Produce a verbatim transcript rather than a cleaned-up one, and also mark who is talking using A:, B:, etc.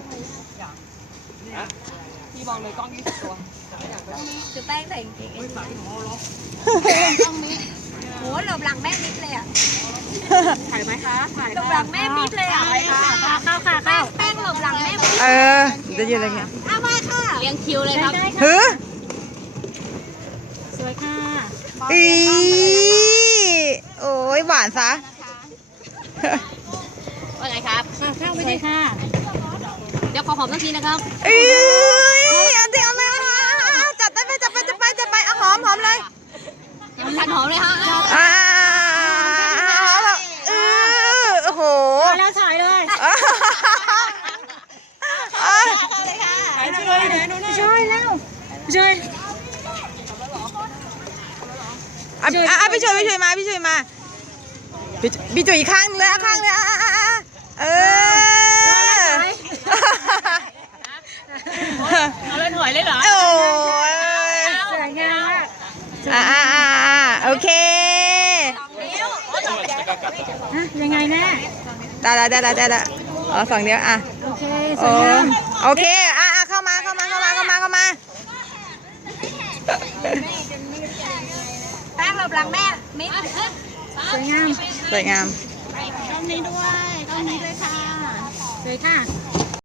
A: พี่บอกเลยกล้องยี่สิบตัวคือแป้งแต่งจริงๆกล้องนี้โหหลบหลังแม่มิดเลยอ่ะถ่ายไหมคะถ่ายหลบหลังแม่มิดเลยอ่ะเข้าค่ะเข้าแป้งหลบหลังแม่มิด
B: เออจะยืนอะไรเงี้ย
A: เอามาค่ะเรียงคิวเลยครับ
B: เฮ้ย
A: สวยค่ะ
B: อีโอ้ยหวานซะ
A: ว่าไงครับเข้าไม่ได้ค่ะเดี๋ยวขอหอมสักทีนะครับ
B: อีอันเดียวเลยจัดได้ไหมจัดไปจัดไปจัดไปเอาหอมหอมเลย
A: ยังไม่ทันหอมเลยฮะ
B: อ่าเออโอ้โห
A: แล้วถ่ายเลยช่วยช่วยแล้วช่วย
B: อ่ะอ่ะพี่ช่วยพี่ช่วยมาพี่ช่วยมาพี่จุ๋ยข้างเลยอ่ะข้างเลยอ่ะเออ
A: เอาเลยหน่วยเลยเหรอ
B: โอ้ย
A: สวยงาม
B: อ่าอ่าอ่าโอเค
A: ยังไงแม่
B: ได้ได้ได้ได้ได้อ๋อสองเดียวอ่ะ
A: โอเคสวยงาม
B: โอเคอ่ะอ่ะเข้ามาเข้ามาเข้ามาเข้ามาเข้ามา
A: แป้งหลบหลังแม่มิดสวยงาม
B: สวยงาม
A: กล้องนี้ด้วยกล้องนี้ด้วยค่ะสวยค่ะ